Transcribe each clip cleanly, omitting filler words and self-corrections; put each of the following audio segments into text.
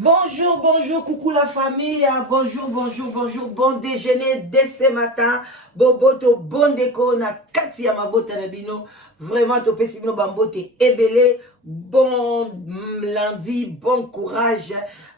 Bonjour, bonjour, coucou la famille, bonjour, bonjour, bonjour, bon déjeuner dès ce matin, boboto, bon déco, na kati ya mabota na bino, vraiment to pesi bino bambote ebele, bon lundi, bon courage,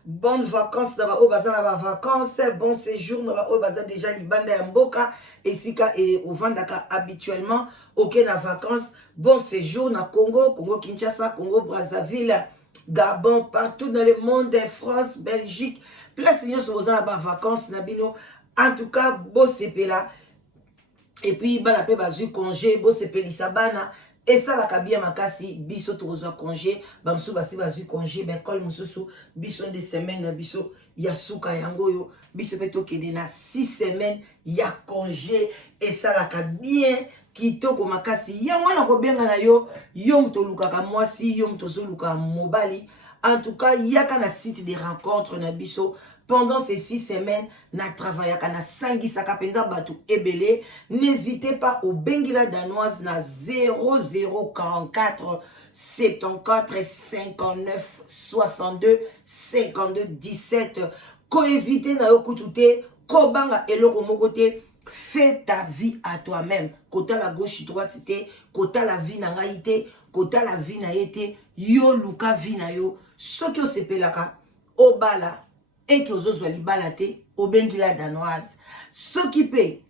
bonnes vacances na ba o baza na ba vacances, bon séjour na ba o baza déjà libanda ya mboka, esika et ovandaka habituellement, ok na vacances, bon séjour na Congo, Congo Kinshasa, Congo Brazzaville, Gabon, partout dans le monde, France, Belgique, place nous sommes en vacances, Nabino. En tout cas, beau là. Et puis, bana pe bazu congé, beau lisabana. Et ça, la kabia makasi, biso tozo congé, bamsou basi bazu congé, ben kol mususu, biso de semaines, biso yasuka yangoyo, biso peto kede na 6 semaines, ya congé, et ça la kabien. Kitoko makasi ya mwana ko benga na yo mto lukaka mwasi yo mto zo luka mobali. En tout cas yaka na site de rencontre na biso pendant ces 6 semaines na travaillaka na sangisaka penza batu ebele. N'hésitez pas au bengila danoise na 0044 74 59 62 52 17. Ko hésiter na yo kutute ko banga eloko moko te. Fais ta vie à toi-même. Kota la gauche droite te, kota la vie na ngai te, kota la vie na yete, yo luka vie na yo. Soki o sepelaka, obala, et ki ozo zwali bala te, obengila danoise. Soki pe,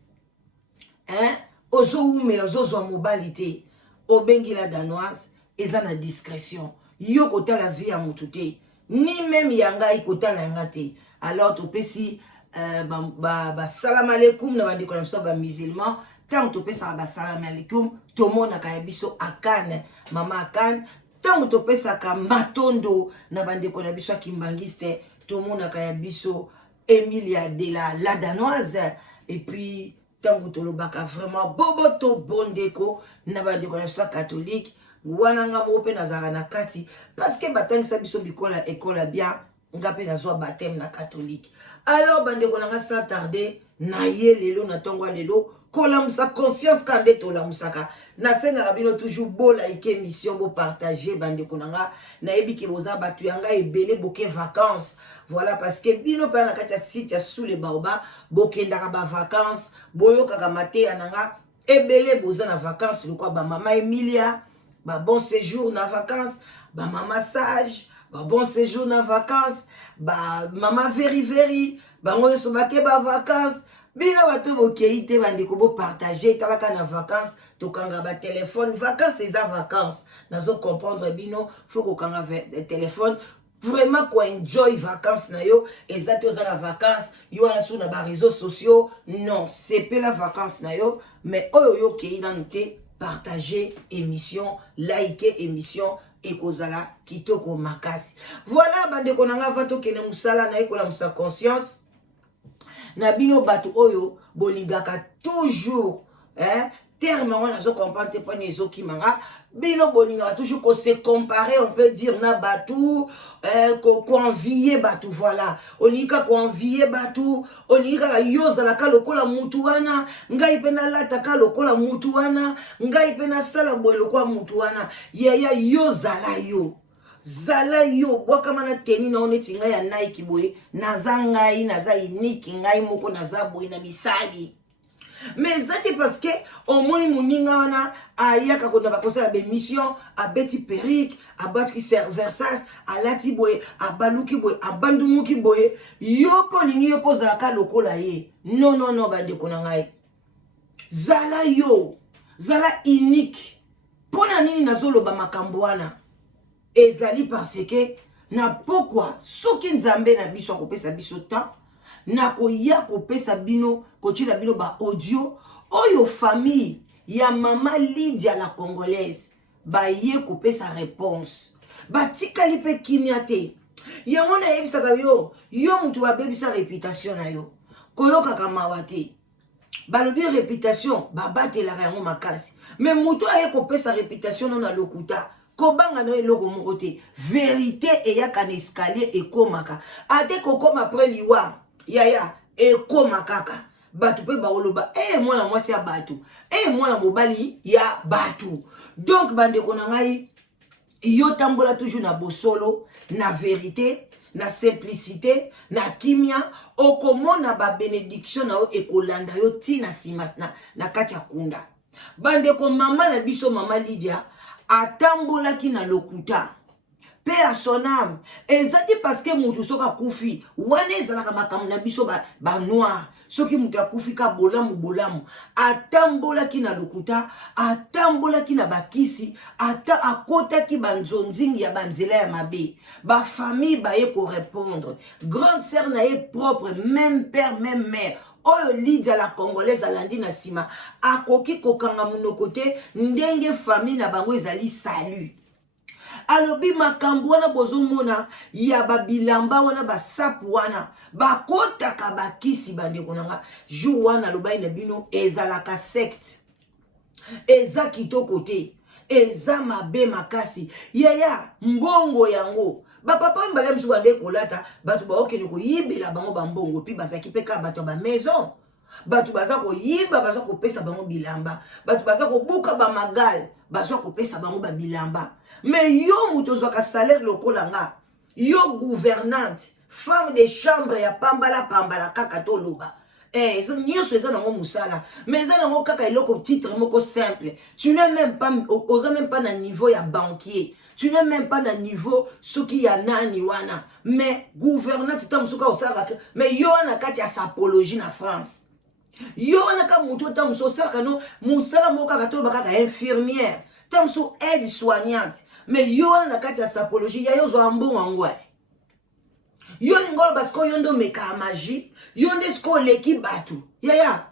ozo umela, ozo zwa mobali te, obengila danoise, eza na discrétion. Yo kota la vie à mutu te, ni même yangai kota la yanga te. Alors to pesi, salam alaikum na bandi kona ba musulman tant to pesa ba salam alaikum to mona ka biso akane mama akane tant to pesa ka matondo na bandi kona biso kimbangiste to mona ka biso Emilia de la danoise. Et puis tant to lobaka vraiment boboto bondeko na bandi kona biso catholique wana nga mo pe nazara na kati parce que batangisa biso bikola école bien ngape na zwa baptême na catholique. Alors bande konanga sans tarder na ye lelo na tongo lelo kola musa conscience kande to la musaka na senga rabino toujours beau like émission beau partager bande konanga na yebi ke boza batu yanga ebele boke vacances. Voilà parce que bino pa na kati ya site ya sous les baobab bokendaka ba vacances boyo kaka mate ananga ebele boza na vacances lokwa ba mama Emilia ba bon séjour na vacances ba mama sage ba bon séjour na vacances, ba mama very, ba ngoyo sobake ba vacances, bina watu bokeite bandeko bo partager talaka na vacances, tokanga ba téléphone, vacances eza vacances, nazo comprendre bino, faut ko kanga téléphone, vraiment quoi enjoy vacances na yo, ezate oza na vacances, yo ana sou na ba réseaux sociaux, non, c'est pas la vacances na yo, mais oyo yo kei na noter, partager émission, liker émission, et kozala kitoko makasi. Voilà bande konanga vato kene musala na ekola musa conscience na bino batu oyo bolingaka toujours terme on azo comprendre pas nezo kimanga bino bolingaka toujours ko se comparer, on peut dire na batu ko envier batu. Voilà onika ko envier batu, onika la yoza la ka lokola mutu wana ngai pena lata ka lokola mutu wana ngai pena sala boy lokola mutu wana ya yoza la yo zala yo bwakama na teni na oneti ngai ya Nike boy naza ngai naza unique ngai moko naza boy na misali. Mais c'est parce que au moins moninga wana ayaka ko na bakosa la mission a beti perique a batki versas a lati boye a baluki boye a bandumuki boye yo polingi yo poza ka lokola ye. Non bande kona ngai zala yo zala unique pona nini nazoloba makambo wana ezali parce que na pourquoi soki nzambe na biso akopesa biso temps na koya kopesa bino kochila bino ba audio oyo famille ya mama Lydia la congolaise ba ye kopesa réponse batikali pe kimia te yango na yebisaka yo mutu babebisa réputation na yo koyoka kama te balobi réputation babatelaka yango makasi mais mutu aye kopesa réputation na lokuta kobanga no eloko moko te vérité eyaka na escalier ekomaka ate kokoma après liwa yaya ekoma kaka batu pe baoloba mwana mwasi ya batu mwana mobali ya batu. Donc bande konangai yo tambola toujours na bosolo na vérité na simplicité, na kimia, okomona ba bénédiction na o ekolanda yo ti na sima na kati ya kunda. Bande ko mama na biso mama Lydia atambola ki na lokuta. Paix à son âme. Ezaki parce que mutu soka kufi. Wane ezalaka makambo na biso ba noir. Soki mutu akufi ka bolamu. Atambola ki na lokuta, atambola ki na bakisi, akota ki banzonzingi ya banzela ya mabe. Ba famille ba ye ko répondre. Grande sœur na ye propre, même père, même mère. Oyo Lydia la congolaise alandi na sima. Akoki kokanga munokote, ndenge famille na bango ezali salut. Alobi makambo wana bozomona ya babilamba wana basapu wana bakotaka bakisi bandeko nanga jour wana lobai na bino ezalaka secte eza kitoko te eza mabe makasi yaya mbongo yango bapapa mbala msu bande kolata batu baokene koyibela bango bambongo pi bazaki peka bato ba maison batu baza koyiba baza kopesa bango bilamba batu baza kobuka ba magal baza kopesa bango ba bilamba. Mais yo mutozwaka salaire lokola nga. Yo gouvernante, femme de chambre ya pambala kaka to loba. Eso nyoso eza nango musala. Mais eza nango kaka eloko titre moko simple. Tu n'es même pas oza même pas na niveau ya banquier. Tu n'es même pas na niveau soki ya nani wana. Mais gouvernante ta musuka osala. Mais yo na kati ya sapologie na France. Yo na ka muto ta muso sala no musala moko kaka to bakaka infirmière. Ta muso aide soignante. Mais yo na kati ya sapologie ya yo zo ambongo ngwa. Yo ngolo basko yondo meka magie, yonde sko leki batu. Ya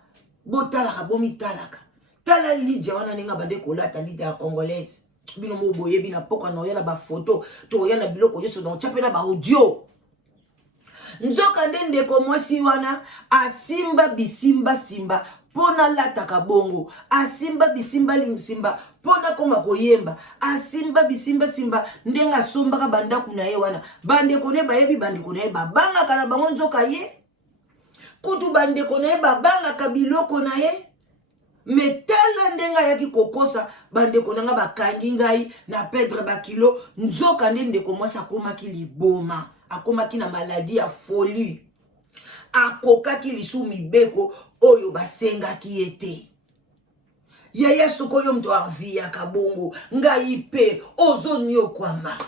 botala ka bomi talaka. Tala Lydia wana ninga bande kolata Lydia congolaise. Bino mo boye bina poka no yana ba photo, to yana biloko yeso don chapela ba audio. Nzoka ndende ko mwasi wana asimba bisimba simba pona lataka bongo, asimba bisimba limsimba pona koma koyemba, asimba bisimba simba ndenga somba ka banda kuna ye wana bande kone bayebi bande kone babanga kana bango nzoka ye kutu bande kone babanga kabiloko na ye metala ndenga yaki kokosa bande kone nga bakangi ngai na perdre bakilo nzoka ndende ko mwasa koma ki liboma akoma ki na maladie ya folie akokaki lisu mibeko oyo basengaki ete yaya sokoyo mto arvia kabongo ngai pe ozonyokwama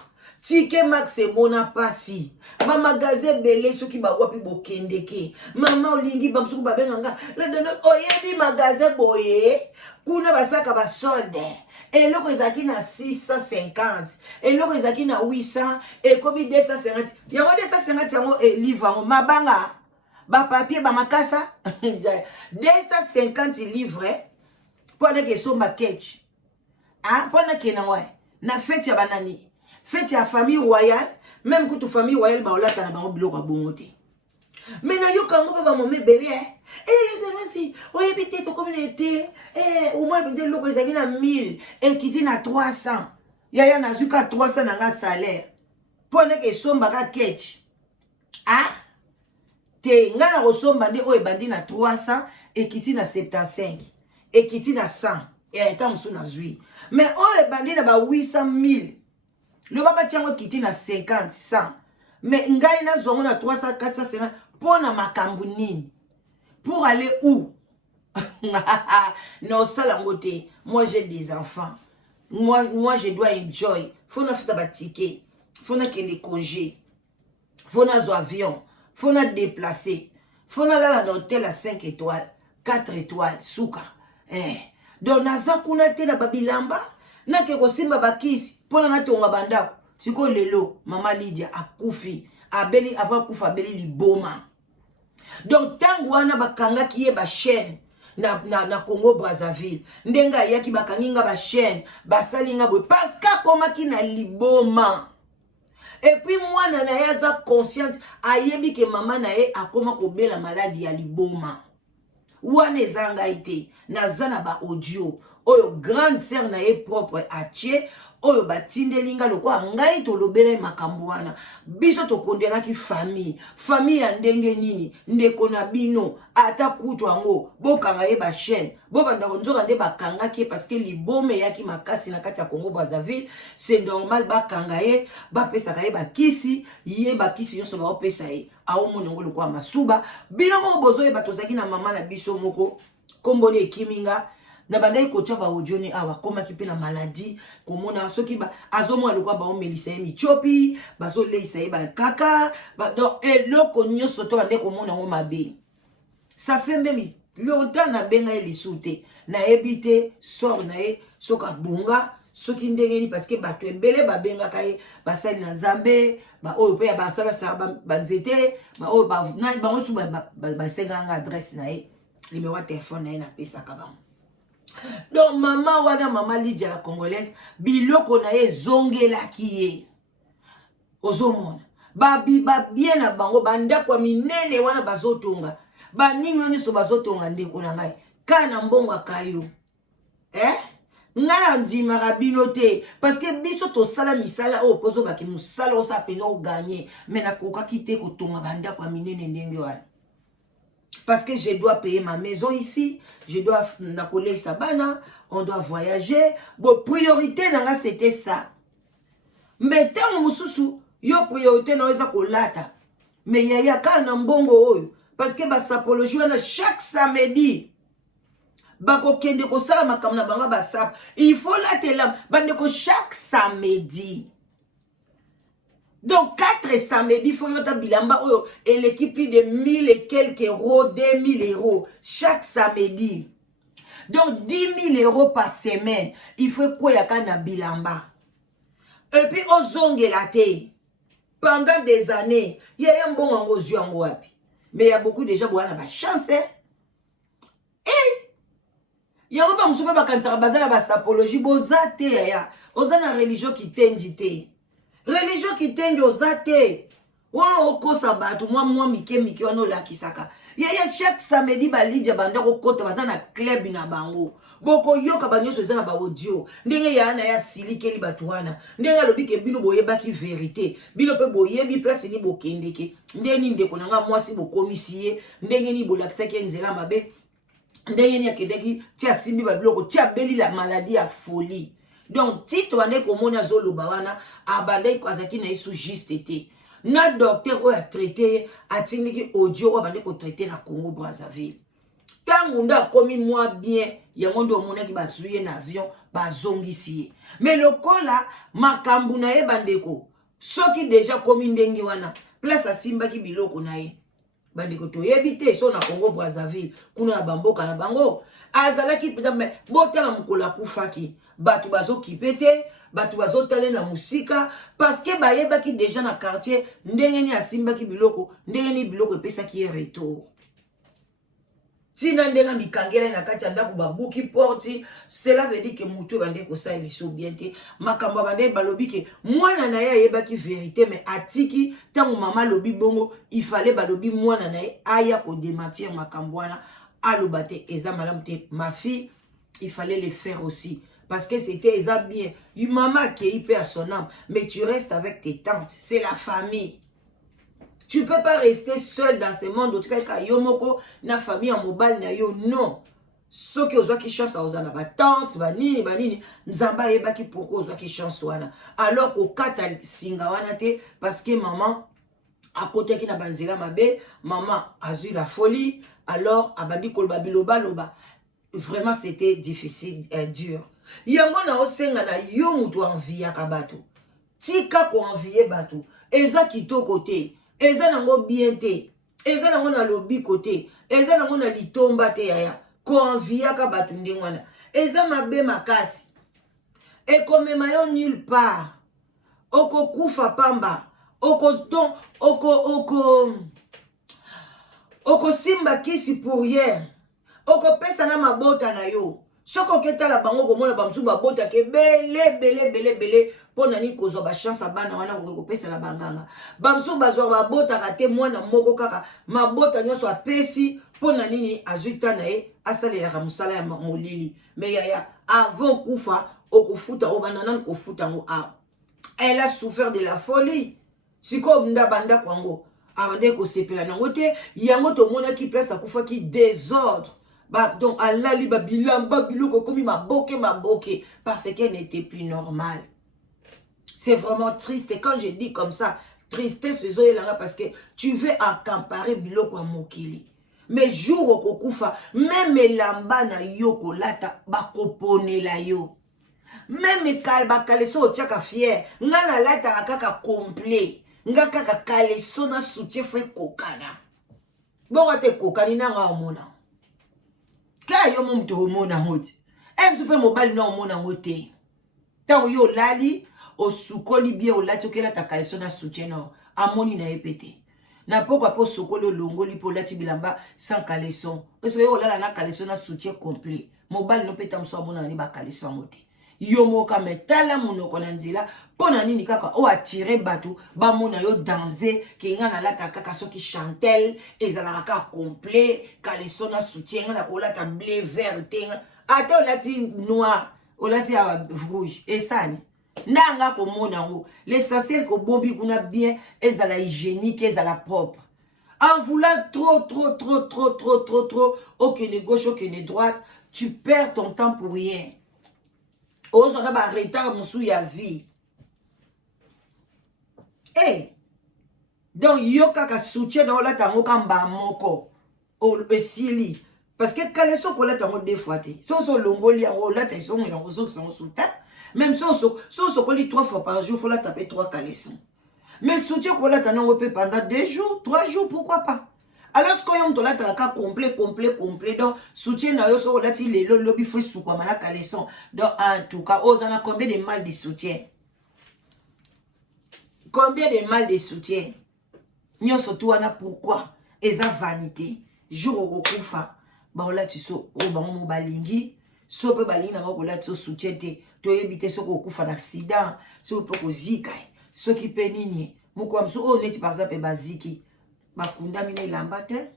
tike max mona pasi mama gaze bele soki bawapi bokendeke mama olingi bamsuku babenga nga ladano oyebi magaze boye kuna basaka basode eloko ezaki na 650 eloko ezaki na 800 ekomi 250 yango 250 yango livre yango mabanga ba papier ba makasa 250 livres pour que somba ketch pour que na fête ya banani fête ya famille royale même que tu famille royale ba olata na bango biloko bongote mais na yo kango ba momé belé si oyebi to communauté au moins de loko ezaki na 1000 et qui na 300 yaya na zuka 300 na nga salaire pour que somba ka ketch te ngana kosomba nde oyo bandi na 300 ekiti na 75 ekiti na 100 eta musu na zwi mais oyo bandi na ba 800,000 le baba tiango kiti na 50 100 mais ngai na zongo na 300 450 pona makambu nini pour aller où non ça la ngote moi j'ai des enfants moi je dois enjoy faut na futa ba ticket faut na kende congé faut na zo avion faut na déplacer. Faut na la hôtel à 5 étoiles, 4 étoiles, souka. Donc naza kuna te na babilamba, na ke kosimba bakisi, pona na tonga bandako. Siko lelo, mama Lydia akufi, abeli avant kufa abeli liboma. Donc tangu wana bakanga kiye ba chaîne na Congo Brazzaville. Ndenga yaki bakanginga ba chaîne, basalinga boy parce que komaki na liboma. Et puis moi nana yaza consciente ayebi ke mama na ye akoma kobela maladie ya liboma. Wane zanga ite nazana ba audio oyo grande sœur na ye propre atie oyo batindelinga lokwa ngai tolobela makambo wana biso tokondenaki famille ya ndenge nini ndeko na bino ata kutu yango bokanga ye ba chaîne bobanda konzoka nde bakangaki parce que libome yaki makasi na kati ya Congo Brazzaville c'est normal bakanga ye bapesaka ye bakisi ye bakisi nyonso baopesa ye aomona ngo lokwa masuba bino moko bozoyeba tozalaki na mama na biso moko komboni ekiminga na bandai kocha ba audioni awa komaki pe na maladie komona soki ba azomwa lokwa ba omelisa ye michopi bazoleisa ye ba kaka donc eloko nyonso to bande komona ngo mabe ça fait même longtemps na benga ye lisute na ebite sort na ye soka bunga soki ndengeni parce que bato ebele babengaka ye basali na nzambe ba oyo pe ya basala sa banzete ba oyo ba na bango su ba senganga adresse na ye numéro de téléphone na ye na pesa ka bango. Donc maman wana mama Lydia la congolaise biloko na ye zongelaki ye ozomona babi bien na bango banda kwa minene wana bazotonga banini wana so bazotonga ndeko na ngai kana mbongo akayo ngala ndima rabino te parce que biso to sala misala o pozo baki musala o sa pena o gagner mais na koka kite ko tonga banda kwa minene ndenge wana. Parce que je dois payer ma maison ici, je dois nakoler sabana, on doit voyager. Bon, priorité nanga c'était ça. Mais tant mususu, yo priorité na weza kolata. Mais yaya ka na mbongo oyo parce que ba sapologie wana chaque samedi bako kende ko sala makambo na banga ba sap. Il faut latela bande ko chaque samedi. Donc 4 samedi, il faut yota bilamba et l'équipe de 1000 et quelques euros, 2000 euros chaque samedi. Donc 10 000 euros par semaine. Il faut quoi yaka na bilamba. Et puis au zongelate. Pendant des années, il y a un bon ango zuango wapi. Mais il y a beaucoup de gens qui ont la chance. Il y a un peu de gens qui ont la sapologie. Bozate ya. Ozana religion qui t'indite. Religion qui tende aux athées. Wana okosa batu mwa mike wana olakisaka. Yaya chaque samedi ba Lydia banda ko kota bazana club na bango. Boko yoka banyoso ezana ba audio. Ndenge yana ya silikeli batu wana. Ndenge lobi ke bino boyebaki vérité. Bino pe boyebi place ni bokendeke. Ndeni ndeko nanga mwasi bokomisiye. Ndenge ni bolakisaki nzela mabe. Ndenge ni akedeki tia simbi ba biloko tia beli la maladie à folie. Donc, si tu as komona zolo bawana, abandai kwazaki na isu juste été. Na docteur ou a traité, a tindiki audio ou abandai ko traité na Congo Brazzaville. Quand on a commis moi bien, yangondo mona ki bazuye na avion, bazongisi. Mais le kola, makambu na e bandeko. Soki déjà commis ndengi wana, place a simba ki biloko na e. Bandeko to yebite so na Congo Brazzaville, kuna na bamboka na bango. Azalaki pita me botala mukola kufaki. Batu bazo kipete, batu bazo tale na musika, parce que bayeba ki déjà na quartier, ndenge ni asimba ki biloko, ndenge ni biloko pesa ki retour. Si ndenga mikangela na kati ya ndako babuki porti, cela veut dire que mutu bande ko sa liso bien te, makamba bande balobi ke mwana na ye yeba ki vérité mais atiki tango mama lobi bongo, il fallait balobi mwana na ye aya ko démentir makambwana alobate eza malamu te. Ma fille, il fallait le faire aussi. Parce que c'était bien. Une maman qui est hyper à son âme. Mais tu restes avec tes tantes. C'est la famille. Tu ne peux pas rester seul dans ce monde. En tout cas, yomoko, na famille en mobile, na yo, non. Ce qui ont qui chance à ozana, ba tante, ba nini, nzamba eba ki poko ozo qui chance wana. Alors qu'au kata singa wana te, parce que maman, à côté qui na banzela mabe, maman a eu la folie, alors, abandi kolba biloba loba. Vraiment, c'était difficile, dur. Yango na osenga na yo mutu envia kabato. Tika ko envier bato. Eza kitoko te. Eza nango bien te. Eza nango na lobi kote. Eza nango na litomba te yaya. Ko envia kabato ndengwana. Eza mabe makasi. Eko mema yo nulle part. Oko kufa pamba. Oko simba kisi pour rien. Oko pesa na mabota na yo. Soko keta la bango komona bamsu babota ke bele pona ni kozo ba chance abana wana ko pesa la banganga. Bamsu bazwa babota ka te mwana moko kaka mabota nyoso apesi pona nini azuita na e asale la musala ya molili. Mais yaya avant kufa okofuta obanana kofuta ngo a. Elle a souffert de la folie. Si comme ndabanda kwango abande ko sepela nango te yango to mona ki place akufa ki désordre. Bah donc Allah li ba bilamba biloko komi maboke parce qu'elle n'était plus normale. C'est vraiment triste. Et quand je dis comme ça, tristesse parce que tu veux accaparer biloko à mokili. Mais jour au kokufa, même lamba na yoko lata bakopone la yo. Même kalba kaleso otiaka fier, nga na lata kaka complet, nga kaka kaleso na soutien fwe kokana. Bon ate kokani na nga omona. Ka yo mumto omona hoti. Msupe mobali na omona ngote. Tango yo lali osukoli bien olati okela ta kaleso na soutien no amoni na epete. Na pourquoi pas sokoli olongoli po lati bilamba sans caleçon. Parce que yo lala na caleçon na soutien complet. Mobali no peta mso amona ni ba caleçon ngote. Yo moka metala monoko na nzela pona nini kaka o attirer bato ba mona yo danser ke nga na lata kaka soki chantel ezala kaka complet caleçon na soutien na ko lata bleu vert tenga ata olati noir olati ya rouge esani nanga komona ngo l'essentiel ko bobi kuna bien ezala hygiénique ezala propre en voulant trop aucune gauche aucune droite tu perds ton temps pour rien. Ose on a ba retard musu ya vie. Eh. Donc yo kaka soutien na ola tango kamba moko. O esili parce que kaleso ko la tango deux fois te. So longoli yango la ta so ngela ngo so souta. Même si on colle 3 fois par jour, il faut la taper 3 caleçons. Mais soutien qu'on la tango pendant 2 jours, 3 jours, pourquoi pas? Alors ce qu'on a traka complet. Donc soutien na yo so la ti le lobby faut sous quoi mala caleçon. Donc en tout cas, on a combien de mal de soutien? Combien de mal de soutien? Nyo surtout on a pourquoi? Eza vanité. Jour au kufa, ba on la ti so o ba mo balingi. So pe balingi na ko la ti so soutien te. To ebite so ko kufa d'accident, so pe ko zika. So ki pe nini? Moko amso o neti par exemple baziki. Bakunda mine lambate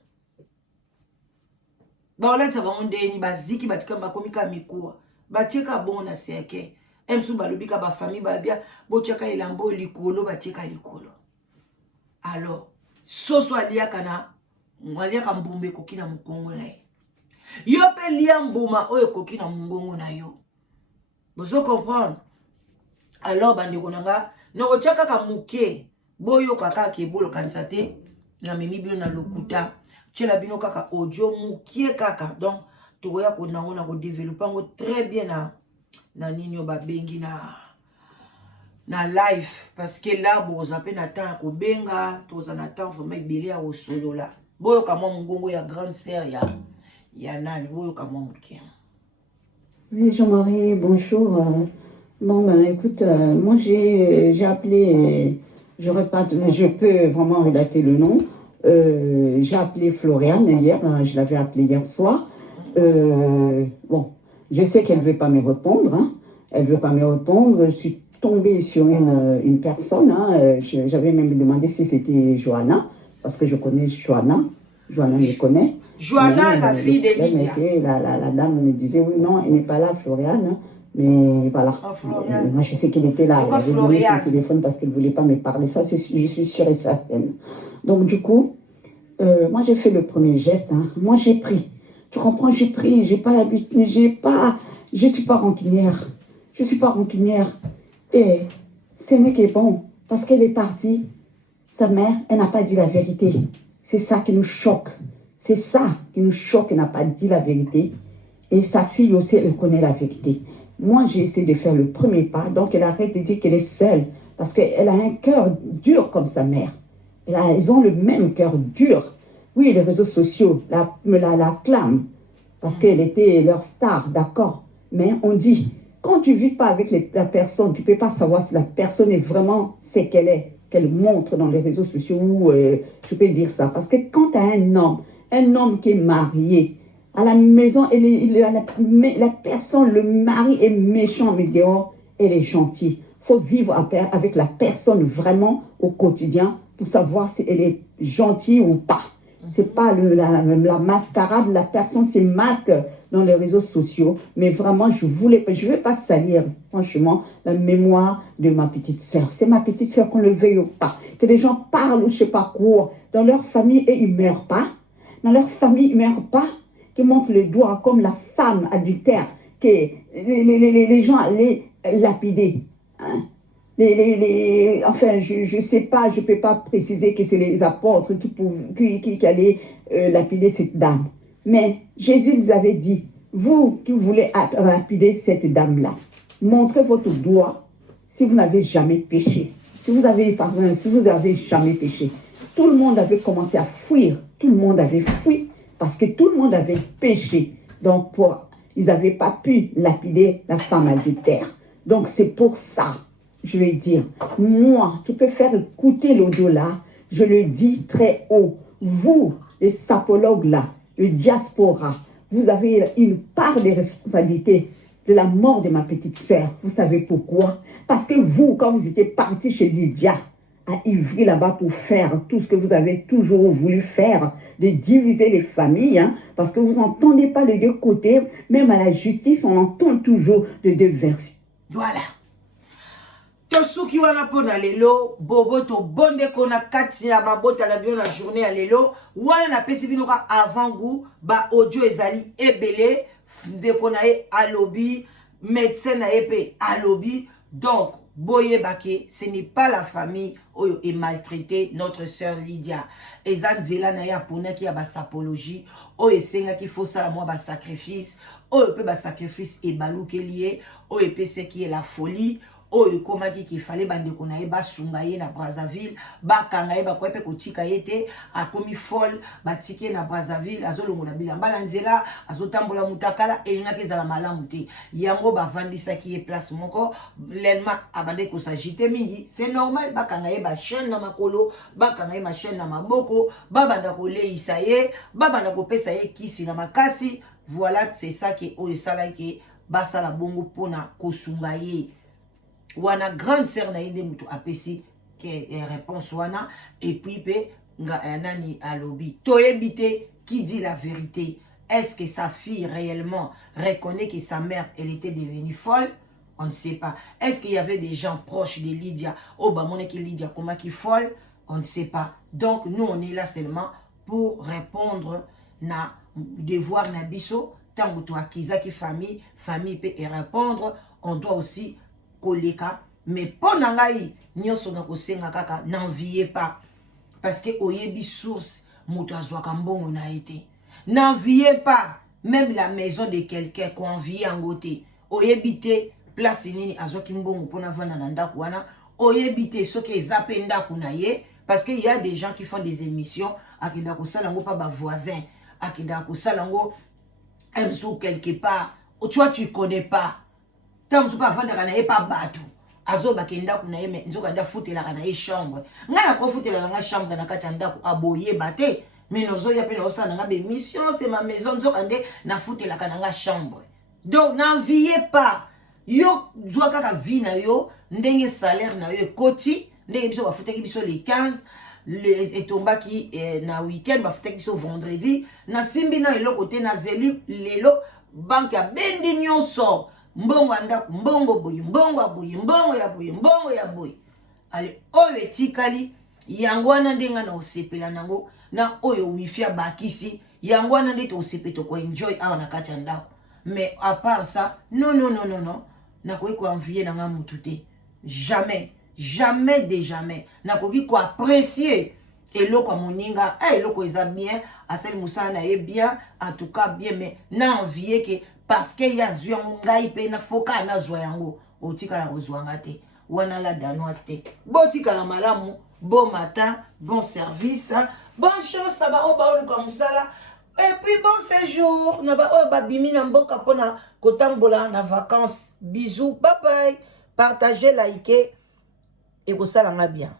ba ola tsa bangonde ni baziki batika bakomika mikuwa bacheka bona seke emsu balobika ba famille ba bia bocheka ilambo likolo bacheka likolo alors soso alia kana mwalia kambumbe kokina mukongo na yo pe lia mbuma oyo kokina mungongo na yo bozo comprendre alors bande konanga no chaka ka muke boyo kaka kebolo kansate na mimi bino na lokuta tshela bino kaka audio mukie kaka donc toya ko nango na ko développer ngo très bien na nini ba bengi na live parce que là boza pe na temps ko benga toza na temps vraiment ibele ya osolola boyo kama mungongo ya grande sœur ya nani boyo kama mukie. Oui, Jean-Marie, bonjour. Bon, ben, écoute, moi j'ai appelé, je peux vraiment relater le nom. J'ai appelé Floriane hier, je l'avais appelée hier soir. Bon, je sais qu'elle ne veut pas me répondre. Hein. Elle ne veut pas me répondre. Je suis tombée sur une personne. Hein. J'avais même demandé si c'était Johanna, parce que je connais Johanna. Johanna me connaît. Johanna, la fille de Lydia. La dame me disait, oui, non, elle n'est pas là, Floriane. Hein. Mais voilà, moi je sais qu'il était là. Il avait donné son téléphone parce qu'il ne voulait pas me parler. Ça, je suis sûre et certaine. Donc du coup, moi j'ai fait le premier geste. Hein. Moi j'ai pris. Tu comprends, j'ai pris. J'ai pas l'habitude. Je suis pas rancunière. Je suis pas rancunière. Et ce mec est bon parce qu'elle est partie. Sa mère, elle n'a pas dit la vérité. C'est ça qui nous choque. C'est ça qui nous choque. Elle n'a pas dit la vérité. Et sa fille aussi, elle connaît la vérité. Moi, j'ai essayé de faire le premier pas. Donc, elle arrête de dire qu'elle est seule. Parce qu'elle a un cœur dur comme sa mère. Ils ont le même cœur dur. Oui, les réseaux sociaux la clament. Parce qu'elle était leur star, d'accord. Mais on dit, quand tu ne vis pas avec la personne, tu ne peux pas savoir si la personne est vraiment ce qu'elle est, qu'elle montre dans les réseaux sociaux. Ou tu peux dire ça. Parce que quand tu as un homme qui est marié, à la maison, la personne, le mari est méchant, mais dehors, elle est gentille. Il faut vivre avec la personne vraiment au quotidien pour savoir si elle est gentille ou pas. C'est pas la mascarade, la personne se masque dans les réseaux sociaux. Mais vraiment, je vais pas salir, franchement, la mémoire de ma petite sœur. C'est ma petite sœur, qu'on le veuille ou pas. Que les gens parlent ou je sais pas quoi dans leur famille et ils meurent pas. Dans leur famille, ils meurent pas. Qui montrent le doigt comme la femme adultère que les gens allaient lapider. Hein? Enfin, je sais pas, je peux pas préciser que c'est les apôtres qui allaient lapider cette dame. Mais Jésus nous avait dit, vous qui voulez lapider cette dame-là, montrez votre doigt si vous n'avez jamais péché. Si vous avez jamais péché. Tout le monde avait commencé à fuir. Tout le monde avait fui parce que tout le monde avait péché. Donc, ils n'avaient pas pu lapider la femme adultère. Donc, c'est pour ça. Je vais dire, moi, tu peux faire écouter l'au-delà, je le dis très haut. Vous, les sapologues là, le diaspora, vous avez une part de responsabilité de la mort de ma petite sœur. Vous savez pourquoi? Parce que vous, quand vous étiez parti chez Lydia, à Ivry là-bas pour faire tout ce que vous avez toujours voulu faire, de diviser les familles, hein, parce que vous n'entendez pas les deux côtés, même à la justice, on entend toujours les deux versions. Voilà. Tosuki wana pona lelo bobo to bonde kona kati ya babota la bio na journée ya lelo wana na pesi bino ka avant goût ba audio ezali ebele de kona e alobi médecin na epé alobi donc boye bake ce n'est pas la famille oyo est maltraité notre sœur Lydia ezanzela na ya pona ki ya ba sapologie oyo esenga ki faut sala moi ba sacrifice oyo pe ba sacrifice e baluke lié oyo pe ce qui est la folie oyo komaki ki fallait bande kona e basunga ye na Brazzaville bakanga ye bakwepe kotika yete akomi folle batike na Brazzaville azolongola bilamba na nzela azotambola mutakala elinga kezala malamu te yango bavandisa ki ye place moko lenma abande ko s'agiter mingi c'est normal bakanga ye ba chaîne na makolo bakanga ye ma chaîne na maboko babanda ko leisa ye babanda ko pesa ye kisi na makasi voilà c'est ça qui oyo sala ke basala bongo pona kosunga ye wana grande sœur na yende mutu apesi ke réponse wana et puis pe nga nani alobi toyebite qui dit la vérité. Est-ce que sa fille réellement reconnaît que sa mère elle était devenue folle? On ne sait pas. Est-ce qu'il y avait des gens proches de Lydia? Oh bah mon équipe Lydia comment qui folle? On ne sait pas. Donc nous on est là seulement pour répondre na devoir na biso tango to akiza ki famille peut y répondre. On doit aussi koleka mais pour nangai nyoso na kosenga kaka n'enviez pas parce que oyebi source moto azwaka mbongo na été n'enviez pas même la maison de quelqu'un qu'on envie en côté oyebi te place nini azwaki mbongo pona vana na ndako wana oyebi te soki ezape ndako na ye parce que il y a des gens qui font des émissions akenda ko sala ngo pa ba voisin akenda ko sala ngo emso quelque part tu vois tu connais pas tant pas vendre kana e pa bato azo bakenda kuna yeme nzoka nda futela kana e chambre ngana ko futela nga chambre na kati ndako aboye bate mais nozo ya pe no sana nga be mission c'est ma maison nzoka nde na futela kana nga chambre donc n'enviez pas yo zwa kaka vie na yo ndenge salaire na yo koti ndenge biso bafutaki biso les 15 et tombaki na week-end bafutaki biso vendredi na simbi na eloko te na zeli lelo banque ya bendi nyonso mbongo anda mbongo boyi mbongo aboyi mbongo ya boyi mbongo ya boyi ale oyo etikali yango wana ndenga na osepela nango na oyo wifi bakisi yango wana ndete osepeto ko enjoy awa na kati ndako mais à part ça non na ko envier na nga mutu te jamais de jamais na ko apprécier eloko ya moninga eloko eza bien asali musala na ye bien en tout cas bien mais na envier que parce que ya zwi yango ngai pe na foka na zwa yango otikala kozwanga te wana la danoise te botikala malamu bon matin bon service bonne chance na ba o ba oluka musala et puis bon séjour na ba o ba bimi na mboka pona kotambola na vacances bisous bye bye partagez likez et kosala nga bien.